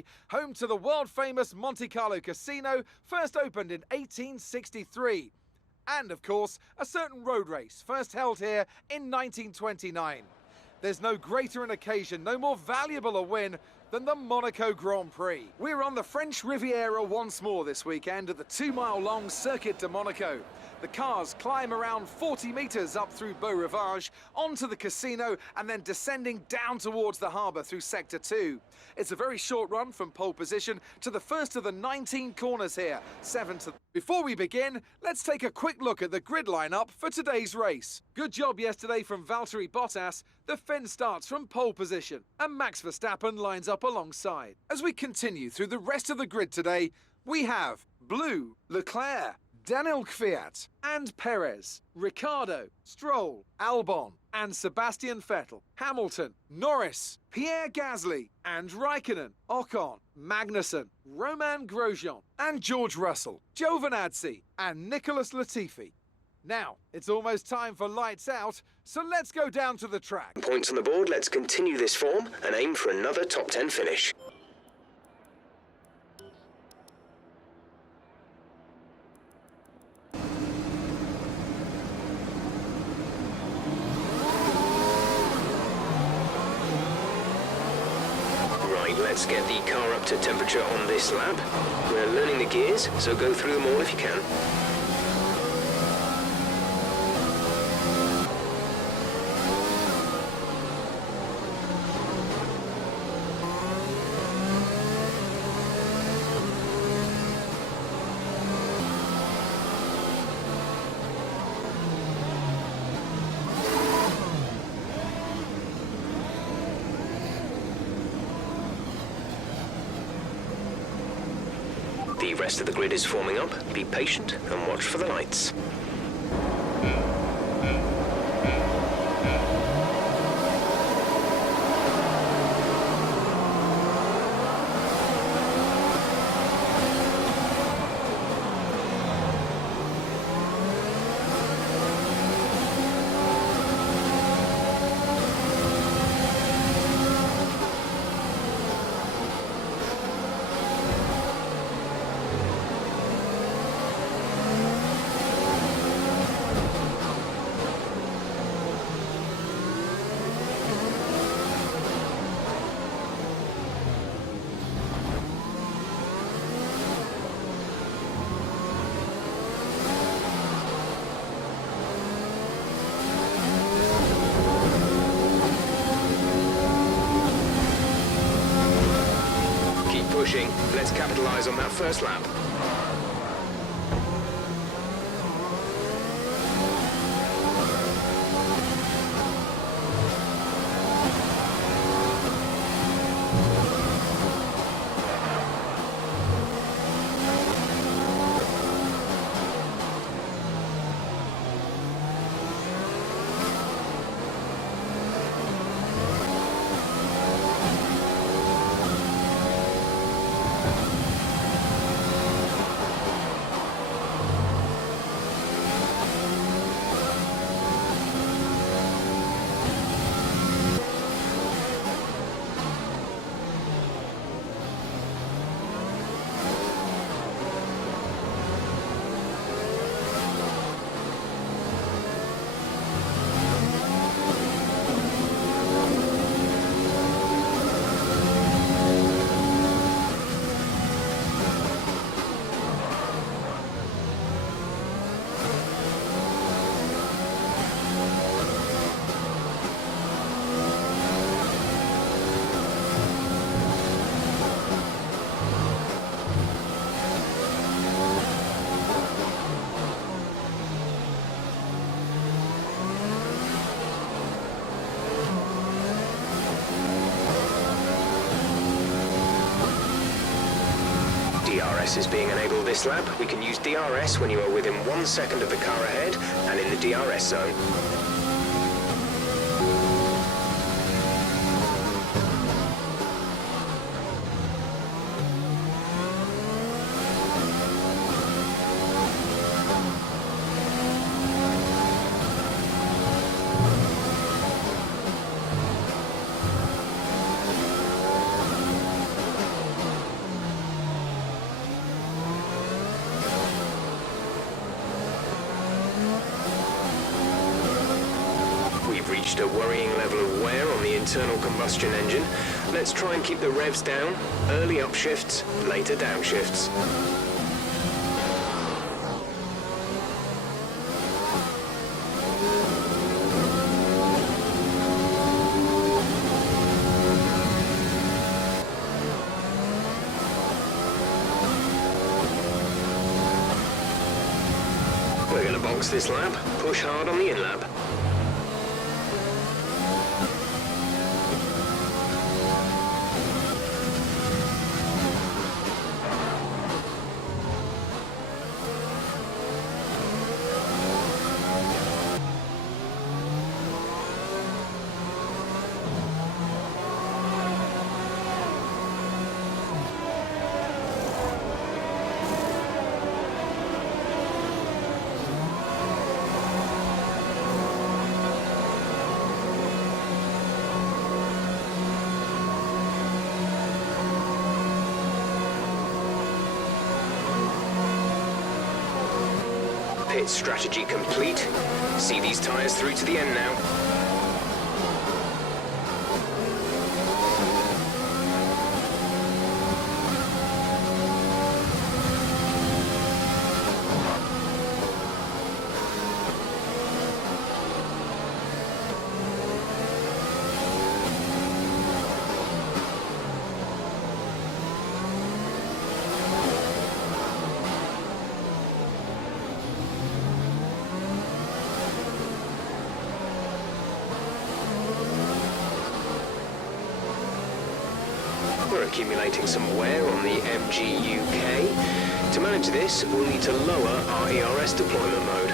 today, home to the world-famous Monte Carlo Casino, first opened in 1863. And, of course, a certain road race, first held here in 1929. There's no greater an occasion, no more valuable a win than the Monaco Grand Prix. We're on the French Riviera once more this weekend at the 2-mile-long Circuit de Monaco. The cars climb around 40 metres up through Beau Rivage, onto the casino, and then descending down towards the harbour through Sector 2. It's a very short run from pole position to the first of the 19 corners here, 7 to... Before we begin, let's take a quick look at the grid lineup for today's race. Good job yesterday from Valtteri Bottas. The Finn starts from pole position, and Max Verstappen lines up alongside. As we continue through the rest of the grid today, we have Blue, Leclerc, Daniel Kvyat and Perez, Ricciardo, Stroll, Albon and Sebastian Vettel, Hamilton, Norris, Pierre Gasly and Raikkonen, Ocon, Magnussen, Romain Grosjean and George Russell, Giovinazzi and Nicholas Latifi. Now, it's almost time for lights out, so let's go down to the track. Points on the board, let's continue this form and aim for another top 10 finish. Let's get the car up to temperature on this lap. We're learning the gears, so go through them all if you can. The rest of the grid is forming up. Be patient and watch for the lights. Pushing. Let's capitalize on that first lap. DRS is being enabled this lap. We can use DRS when you are within 1 second of the car ahead and in the DRS zone. reached a worrying level of wear on the internal combustion engine. Let's try and keep the revs down. Early upshifts, later downshifts. We're going to box this lap, push hard on the in-lap. Pit strategy complete. See these tyres through to the end now. We're accumulating some wear on the MGUK. To manage this, we'll need to lower our ERS deployment mode.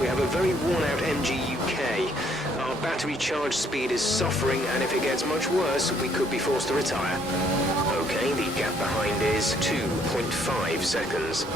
We have a very worn-out MGUK. Our battery charge speed is suffering, and if it gets much worse, we could be forced to retire. Okay, the gap behind is 2.5 seconds.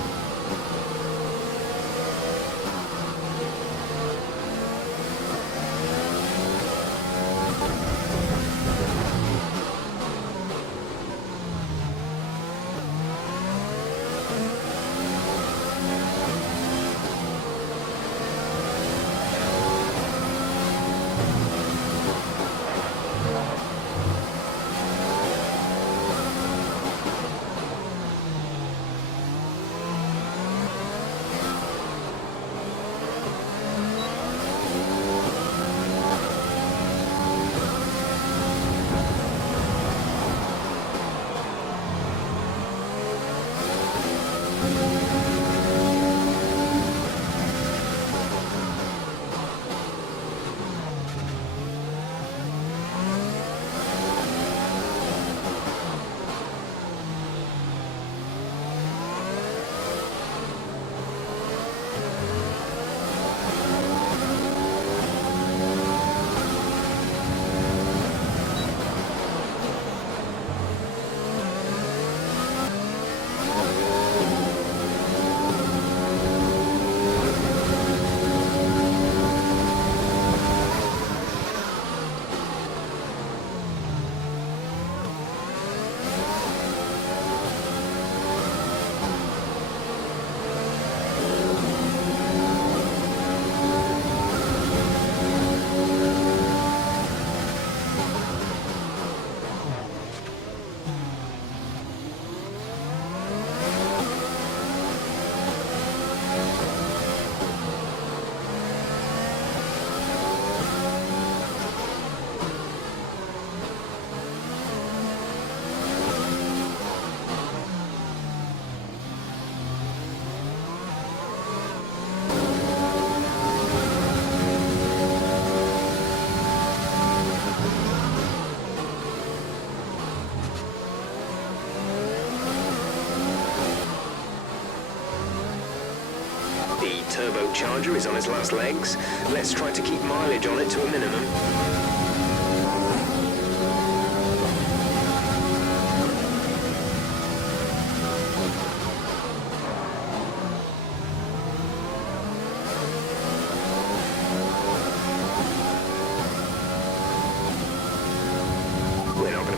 Turbocharger is on its last legs. Let's try to keep mileage on it to a minimum.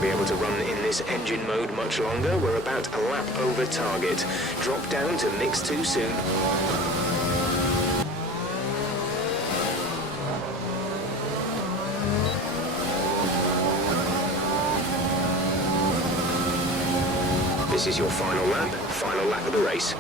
Be able to run in this engine mode much longer. We're about a lap over target. Drop down to mix 2 soon. This is your final lap of the race.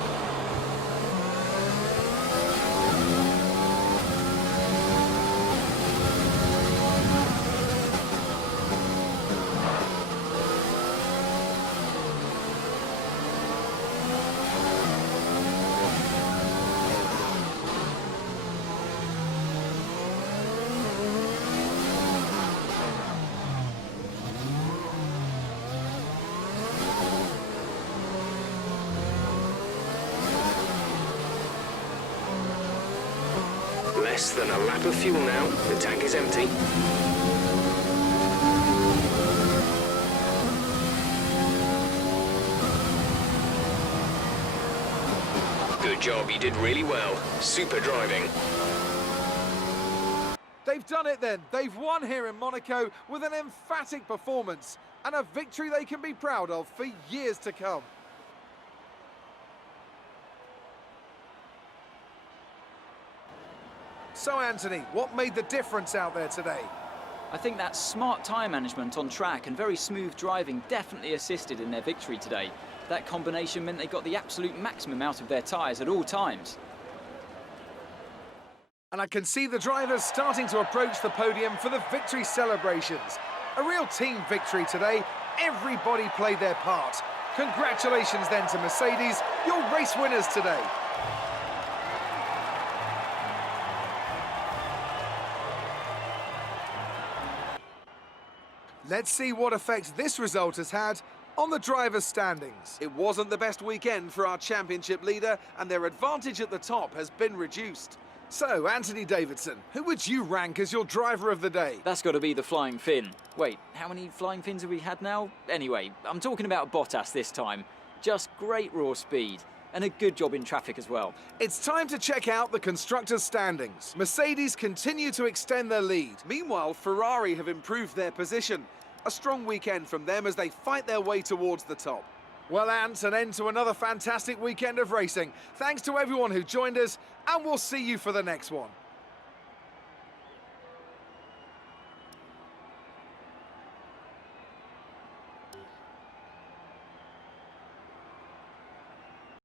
Less than a lap of fuel now. The tank is empty. Good job, you did really well. Super driving. They've done it then. They've won here in Monaco with an emphatic performance and a victory they can be proud of for years to come. So, Anthony, what made the difference out there today? I think that smart tyre management on track and very smooth driving definitely assisted in their victory today. That combination meant they got the absolute maximum out of their tyres at all times. And I can see the drivers starting to approach the podium for the victory celebrations. A real team victory today. Everybody played their part. Congratulations then to Mercedes, your race winners today. Let's see what effect this result has had on the drivers' standings. It wasn't the best weekend for our championship leader, and their advantage at the top has been reduced. So, Anthony Davidson, who would you rank as your driver of the day? That's got to be the Flying Finn. Wait, how many Flying Fins have we had now? Anyway, I'm talking about Bottas this time. Just great raw speed. And a good job in traffic as well. It's time to check out the constructors' standings. Mercedes continue to extend their lead. Meanwhile, Ferrari have improved their position. A strong weekend from them as they fight their way towards the top. Well, Ant, an end to another fantastic weekend of racing. Thanks to everyone who joined us, and we'll see you for the next one.